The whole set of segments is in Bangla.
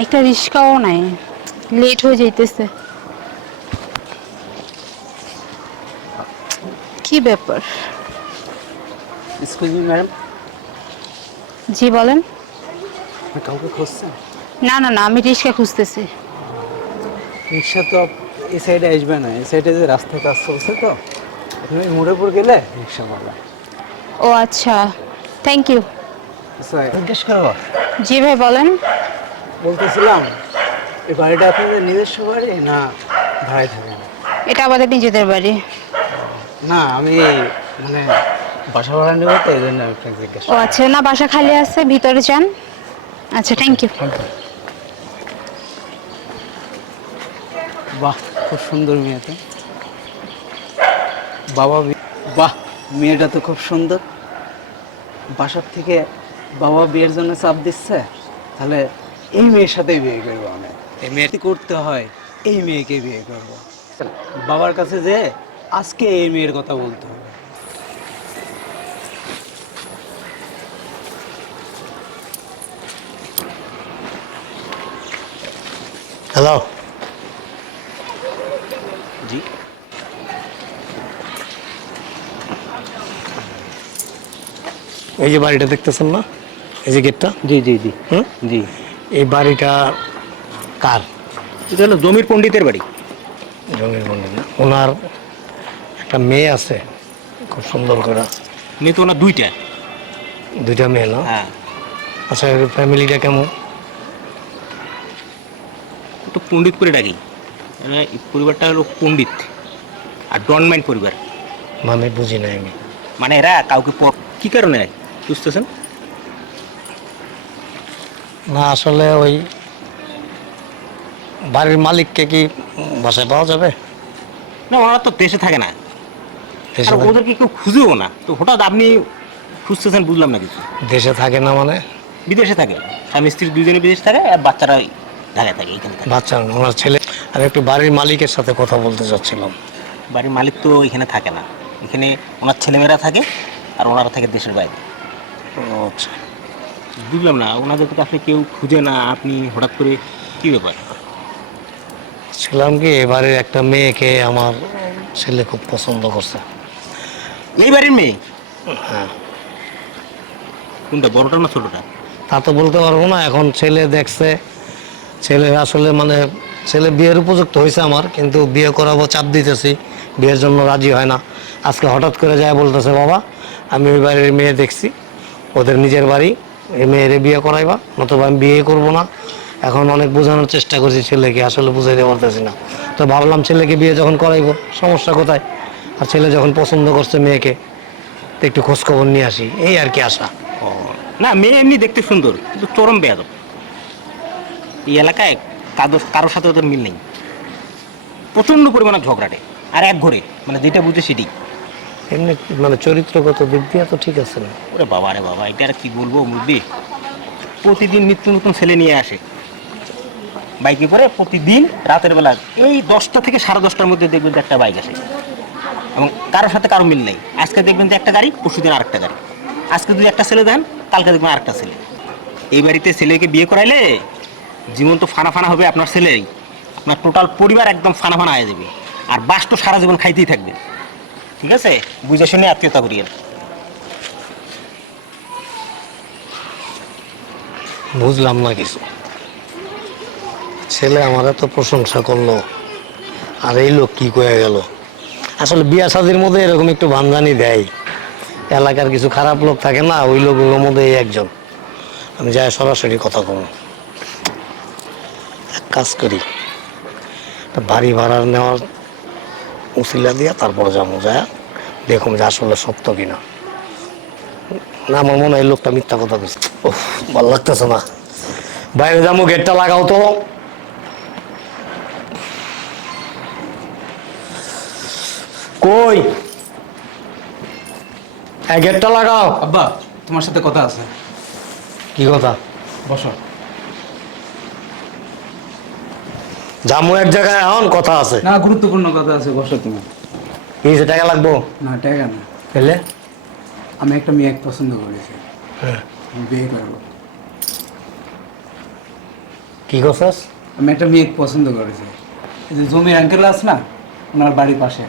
একটা রিক্সাও নাই। লেট হয়ে যাইতেছে। কি ব্যাপার? এক্সকিউজ মি ম্যাডাম জি বলেন। কাউকে খুঁজছেন? না না না আমি রিক্সা খুঁজতেছি। রিক্সা তো এই সাইডে আসবে না। এই সাইডে যে রাস্তায় কাজ চলছে তো তুমি মোড়েপুর গেলে রিক্সা পাবা। ও আচ্ছা। থ্যাংক ইউ জিজ্ঞেস করব জি ভাই বলেন। বলতেছিলাম এই বাড়িটা আপনাদের নিজস্ব বাড়ি না ভাড়ায় থাকেন এটা আমাদের নিজেদের বাড়ি। না আমি মানে বাসা ভাড়া নেব তো এই জন্য আমি আপনাকে জিজ্ঞেস ও আচ্ছা না বাসা খালি আছে ভিতরে যান। আচ্ছা থ্যাংক ইউ বাহ খুব সুন্দর মেয়ে তো বাবা বাহ মেয়েটা তো খুব সুন্দর। বাসার থেকে বাবা বিয়ের জন্য চাপ দিচ্ছে তাহলে এই মেয়ের সাথে বিয়ে করব আমি। এই মেয়েটি করতে হয়? এই মেয়েকে বিয়ে করব। বাবার কাছে যে আজকে এই মেয়ের কথা বলতে হবে। হ্যালো জি। এই যে বাড়িটা দেখতেছেন না? এই যে গেটটা? জি জি জি। হুম? জি। এই বাড়িটা কার? এটা হলো জমির পণ্ডিতের বাড়ি। জমির বন্ধু না ওনার একটা মেয়ে আছে খুব সুন্দর করে। মেয়ে তো ওনার দুইটা। দুইটা মেয়ে না? হ্যাঁ। আচ্ছা ফ্যামিলিটা কেমন? তো পণ্ডিত করে ডাকি। মানে এই পরিবারটা হলো পণ্ডিত আর ডনম্যান পরিবার। মানে বুঝি নাই আমি। মানে এরা কাউকে কি কারণে বুঝতেছেন? না আসলে ওই বাড়ির মালিককে কি বাসায় পাওয়া যাবে? না ওনারা তো দেশে থাকে না। দেশে থাকে- ওদেরকে কেউ খুঁজেও না? তো হঠাৎ আপনি খুঁজতেছেন বুঝলাম না কিছু। দেশে থাকে না মানে? বিদেশে থাকে। স্বামী স্ত্রী দুজনে বিদেশে থাকে আর বাচ্চারা ঢাকায় থাকে এখানে থাকে। বাচ্চা না, ওনার ছেলে। আর একটু বাড়ির মালিকের সাথে কথা বলতে চাচ্ছিলাম। বাড়ির মালিক তো এখানে থাকে না। এখানে ওনার ছেলেমেয়েরা থাকে আর ওনারা থাকে দেশের বাইরে। ও আচ্ছা। বুঝলাম না ওনাদের থেকে আসলে কেউ খুঁজে না আপনি হঠাৎ করে কি ব্যাপার? ছিলাম কি এবারে একটা মেয়েকে আমার ছেলে খুব পছন্দ করছে। এই বাড়ির মেয়ে? হ্যাঁ। কোনটা বড়টা না ছোটটা? তা তো বলতে পারব না এখন ছেলে দেখছে। ছেলে আসলে মানে ছেলে বিয়ের উপযুক্ত হয়েছে আমার কিন্তু বিয়ে করাবো চাপ দিতেছি বিয়ের জন্য রাজি হয় না। আজকে হঠাৎ করে যায় বলতেছে বাবা আমি ওই বাড়ির মেয়ে দেখছি ওদের নিজের বাড়ি। এই মেয়েরে বিয়ে করাইবা, নতুবা আমি বিয়ে করব না। এখন অনেক বোঝানোর চেষ্টা করছি ছেলেকে, আসলে বুঝাইতে পারতেছি না। তো ভাবলাম ছেলেকে বিয়ে যখন করাইবো, সমস্যা কোথায়? আর ছেলে যখন পছন্দ করছে মেয়েকে, তো একটু খোঁজখবর নিয়ে আসি। এই আর কি আশা। না, মেয়ে এমনি দেখতে সুন্দর, কিন্তু চরম বেয়াদব। এই এলাকায় কারও কারোর সাথে ওদের মিল নেই। প্রচণ্ড পরিমাণে ঝগড়াটে, আর এক ঘরে মানে যেটা বুঝে সেটি। এমনি মানে চরিত্রগত দিক দিয়ে তো ঠিক আছে না। ওরে বাবা রে বাবা, এটা আর কি বলব মুরব্বি? প্রতিদিন নিত্য নতুন ছেলে নিয়ে আসে। বাইকে করে প্রতিদিন রাতের বেলা এই দশটা থেকে সাড়ে দশটার মধ্যে দেখবেন যে একটা বাইক আসে। এবং কারোর সাথে কারও মিল নেই। আজকে দেখবেন যে একটা গাড়ি, পরশু দিন আরেকটা গাড়ি। আজকে যদি একটা ছেলে দেন, কালকে দেখবেন আরেকটা ছেলে। এই বাড়িতে ছেলেকে বিয়ে করাইলে জীবন তো ফানা ফানা হবে আপনার ছেলেই। আপনার টোটাল পরিবার একদম ফানা ফানা হয়ে যাবে। আর বাস তো সারা জীবন খাইতেই থাকবে। ঠিক আছে? বুঝে শুনে আত্মীয়তা করিয়ে বুঝলাম না কিছু। ছেলে আমার এত প্রশংসা করল, আর এই লোক কি কয়ে গেল? আসলে বিয়া শাদির মধ্যে এরকম একটু ভানজানি দেয়। এলাকার কিছু খারাপ লোক থাকে না, ওই লোকগুলোর মধ্যে এই একজন। আমি যাই সরাসরি কথা কম এক কাজ করি বাড়ি ভাড়া নেওয়ার উসিলা দিয়া তারপর যাব, যায় দেখুন যে আসলে সত্য কিনা। না আমার মনে হয় লোকটা মিথ্যা কথা বলছে ওহ ভালো লাগতেছে না। বাইরে যাব গেটটা লাগাও তো। কই? এই গেটটা লাগাও। আব্বা তোমার সাথে কথা আছে। কি কথা? বসো। জামু এক জায়গায় এখন কথা আছে। না গুরুত্বপূর্ণ কথা আছে বসো তুমি। হয়েছে, টাকা লাগবো? না টাকা না। পেলে আমি একটা মেয়ে পছন্দ করেছি হ্যাঁ। বিয়ে করব। কি করছস? আমি একটা মেয়ে পছন্দ করেছি এই যে জমির আঙ্কেল আছে না ওনার বাড়ির পাশে।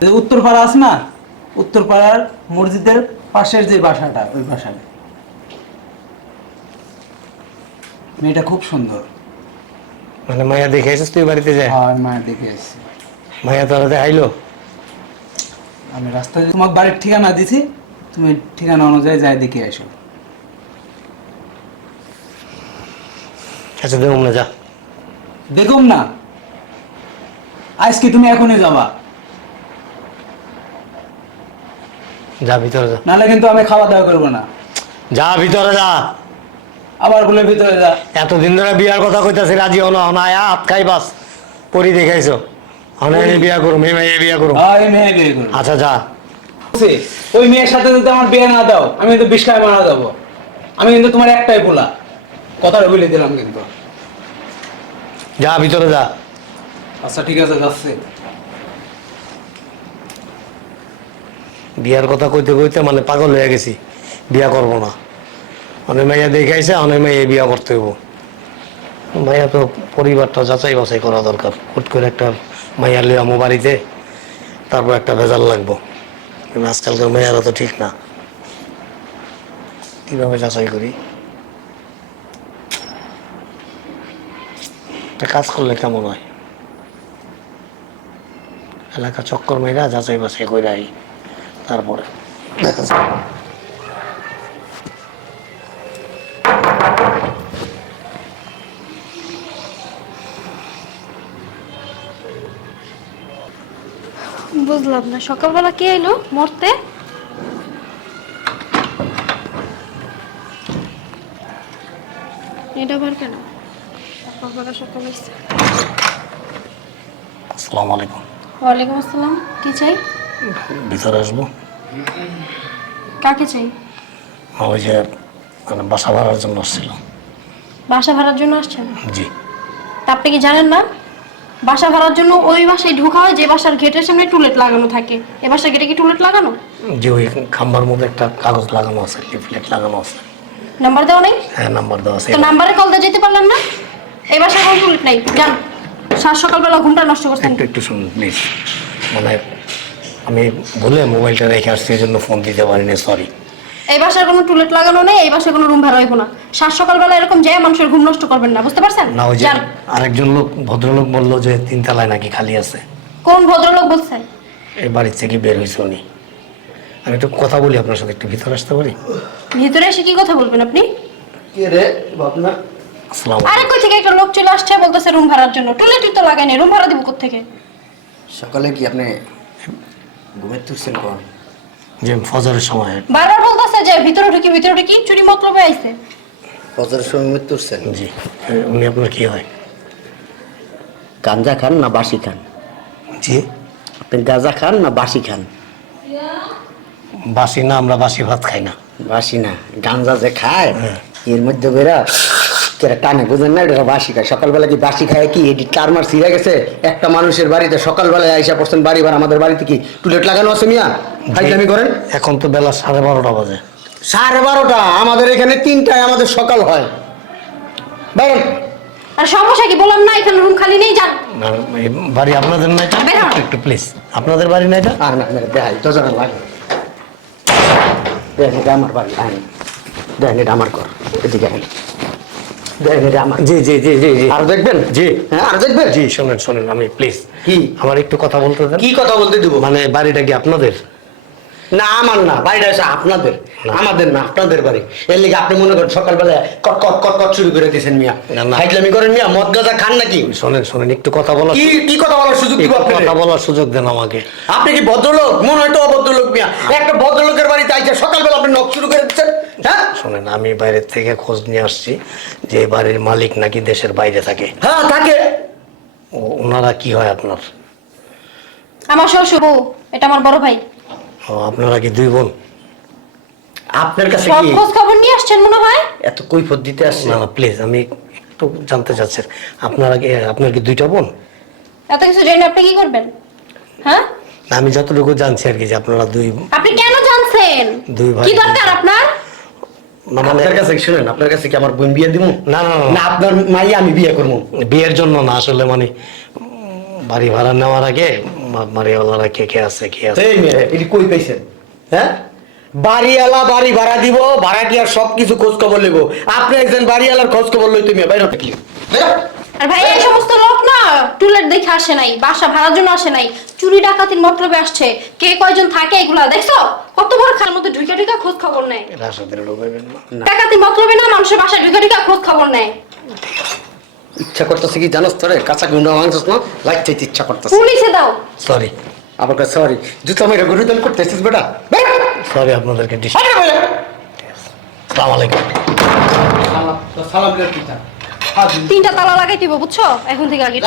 এই যে উত্তরপাড়া আছে না উত্তরপাড়ার মসজিদের পাশের যে বাসাটা ওই বাসাটা। মেয়েটা খুব সুন্দর। মানে মায়া দেখে এসেছিস তুই বাড়িতে যায়? হ্যাঁ মায়ের দেখে এসেছি মায়া তোরা দেখাইলো আমি রাস্তায় তোমার বাড়ির ঠিকানা দিছি তুমি ঠিকানা অনুযায়ী যাই দেখে এসো আচ্ছা দেখুন না যা। দেখুম না? আজকে তুমি এখনই যাবা। যা ভিতরে যা। নাহলে কিন্তু আমি খাওয়া দাওয়া করব না। যা ভিতরে যা। আবার বলে ভিতরে যা। এতদিন ধরে বিয়ার কথা কইতাছি রাজি হনো হন আয়া হাত খাই বাস পরি দেখাইছো। অনেক বিয়া করুম এই মেয়ে বিয়া করুম। হ্যাঁ এই মেয়ে বিয়ে করব আচ্ছা যা। ওই মেয়ের সাথে যদি আমার বিয়ে না দাও আমি কিন্তু বিষয় মারা যাব। আমি কিন্তু তোমার একটাই বলা কথাটা বলে দিলাম কিন্তু। যা ভিতরে যা। আচ্ছা ঠিক আছে যাচ্ছে। বিয়ার কথা কইতে কইতে মানে পাগল হয়ে গেছি। বিয়া করব না। অনেক মাইয়া দেখাইছে অনেক মাইয়া বিয়া করতে হইব। মাইয়া তো পরিবারটা যাচাই বাছাই করা দরকার। হুট করে একটা মাইয়া লিয়ে আমো বাড়িতে, তারপর একটা ভেজাল লাগবো। আজকালকার মেয়েরা তো ঠিক না। কীভাবে যাচাই করি? একটা কাজ করলে কেমন হয়? এলাকা চক্কর মেয়েরা যাচাই বাছাই করে তারপরে। দেখা যাবে বুঝলাম না। সকালবেলা কে এলো মরতে? এটা আবার কেন? সকালবেলা সকাল এসছে। আসসালামু আলাইকুম। ওয়ালাইকুম আসসালাম। কি চাই? ভিতরে আসব। কাকে চাই? ওই যে মানে বাসা ভাড়ার জন্য আসছিল বাসা ভাড়ার জন্য আসছেন? জি। তা আপনি কি জানেন না? বাসা ভাড়ার জন্য ওই বাসায় ঢোকা হয় যে বাসার গেটের সামনে টুলেট লাগানো থাকে। এ বাসার গেটে কি টুলেট লাগানো? যে ওই খাম্বার মধ্যে একটা কাগজ লাগানো আছে লিফলেট লাগানো আছে। নাম্বার দেওয়া নেই? হ্যাঁ নাম্বার দেওয়া আছে তো নাম্বারে কল দিয়ে যেতে পারলাম না? এই বাসায় কোনো টুলেট নেই। যান সাত সকালবেলা ঘুমটা নষ্ট করছেন। একটু একটু শুনুন প্লিজ মানে আমি ভুলে মোবাইলটা রেখে আসছি এই জন্য ফোন দিতে পারিনি সরি এই বাসায় কোনো টুলেট লাগানো নেই এই বাসায় কোনো রুম ভাড়া হইব না। সাত সকালবেলা এরকম যায় মানুষের ঘুম নষ্ট করবেন না বুঝতে পারছেন? না ওই যে যান। আরেকজন লোক ভদ্রলোক বলল যে তিনতলায় নাকি খালি আছে। কোন ভদ্রলোক বলছে? এই বাড়ির থেকে বের হয়েছে উনি। আমি একটু কথা বলি আপনার সাথে একটু ভিতরে আসতে পারি? ভিতরে এসে কি কথা বলবেন আপনি? কে রে ভাবনা? আসসালাম আরে কই থেকে একটা লোক চলে আসছে বলতেছে রুম ভাড়ার জন্য। টুলেটই তো লাগাইনি রুম ভাড়া দিব থেকে সকালে কি আপনি ঘুমের তুলছেন কোন? যে ফজরের সময়। বারবার বলতেছে যে ভিতরে ঢুকি ভিতরে ঢুকি চুরি মতলবে আইছে। ফজরের সময় ঘুমের তুলছেন জি উনি আপনার কি হয়? গাঞ্জা খান না বাসি খান? জি। আপনি গাঁজা খান না বাসি খান? বাসি না আমরা বাসি ভাত খাই না। বাসি না গাঞ্জা যে খায় হ্যাঁ। এর মধ্যে বেরা কেরা টানে বুঝেন না এটা বাসি খায়। সকালবেলা কি বাসি খায় কি? এটি টারমার ছিঁড়ে গেছে একটা মানুষের বাড়িতে সকালবেলায় আইসা পড়ছেন বাড়ি বার আমাদের বাড়িতে কি টুলেট লাগানো আছে মিয়া? ফাইজলামি করেন? এখন তো বেলা সাড়ে বারোটা বাজে। সাড়ে বারোটা আমাদের এখানে তিনটায় আমাদের সকাল হয়। বাইরেন। আর সমস্যা কি? বললাম না এখানে রুম খালি নেই যান। বাড়ি আপনাদের না এটা একটু- একটু প্লিজ আপনাদের বাড়ি না এটা আর না দেখাই তো জানা লাগে। দেখেন এটা আমার বাড়ি দেখেন এটা আমার ঘর এদিকে আইন দেখেন এটা আমার জি জি জি জি জি। আর দেখবেন? জি। হ্যাঁ আর দেখবেন? জি শোনেন শোনেন আমি প্লিজ কি? আমার একটু কথা বলতে দেন। কি কথা বলতে দিব? মানে বাড়িটা কি আপনাদের? না আমার না বাড়িটা আপনাদের। আমাদের না আপনাদের বাড়ি। এর লিগে আপনি মনে করেন সকালবেলা কট কট কট কট শুরু করে দিয়েছেন মিয়া। করেন মিয়া মদ গাঁজা খান নাকি? শোনেন শোনেন একটু কথা বলার কি কি কথা বলার সুযোগ দিব কথা বলার সুযোগ দেন আমাকে। আপনি কি ভদ্রলোক? মনে হয় তো অভদ্রলোক মিয়া। একটা ভদ্রলোকের বাড়িতে আইসা সকালবেলা আপনি নখ শুরু করে দিচ্ছেন। হ্যাঁ? শোনেন আমি বাইরের থেকে খোঁজ নিয়ে আসছি যে বাড়ির মালিক নাকি দেশের বাইরে থাকে। হ্যাঁ থাকে। ও- ওনারা কি হয় আপনার? আমার শ্বশুর বউ, এটা আমার বড় ভাই। ও, আপনারা কি দুই বোন? আপনার কাছে সব কি? খোঁজ খবর নিয়ে আসছেন মনে হয়? এত কৈফত দিতে আসছে না না প্লিজ আমি একটু জানতে চাচ্ছি। আপনারা কি আপনার কি দুইটা বোন? এত কিছু জেনে আপনি কি করবেন? হ্যাঁ? না, আমি যতটুকু জানছি আর কি যে আপনারা দুই আপনি কেন জানছেন? দুই ভাই। কি দরকার আপনার? আপনার কাছে শুনেন? আপনার কাছে কি আমার বোন বিয়ে দিব না, না, না। না। আপনার মাই আমি বিয়ে করব বিয়ের জন্য না আসলে মানে বাড়ি ভাড়া নেওয়ার আগে বাড়িওয়ালারা কে কে আছে কে আছে? এই মেয়ে এটি কই পাইছেন? হ্যাঁ? বাড়িওয়ালা বাড়ি ভাড়া দিব ভাড়াটিয়ার সব কিছু খোঁজ খবর লিব আপনি একজন বাড়িওয়ালার খোঁজ খবর লই তুমি বাইরে থাকলি। আর ভাই এই সমস্ত লোক না টুলেট দেখে আসে নাই বাসা ভাড়ার জন্য আসে নাই চুরি ডাকাতির মতলবে আসছে। কে কয়জন থাকে এগুলা দেখছ? কত বড় খার মধ্যে ঢুকে ঢুকে খোঁজ খবর নেয় রাসাদের ঢুকাইবেন না। ডাকাতি মতলবে না মানুষের বাসায় ঢুকে ঢুকে খোঁজ খবর নেয়। ইচ্ছা করতেছে কি জানোস তোরে? কাঁচা গুন্ডা মাংসস না? লাইট চাইতে ইচ্ছা করতেছে। পুলিশে দাও। সরি আমার কাছে সরি জুতো মেরে গুরুদন করতেছিস বেটা? বেটা! সরি আপনাদেরকে ডিস বাইরে বেটা! সালাম আলাইকুম। সালাম সালাম তিনটা তালা লাগাই দিব বুঝছ? এখন থেকে আগে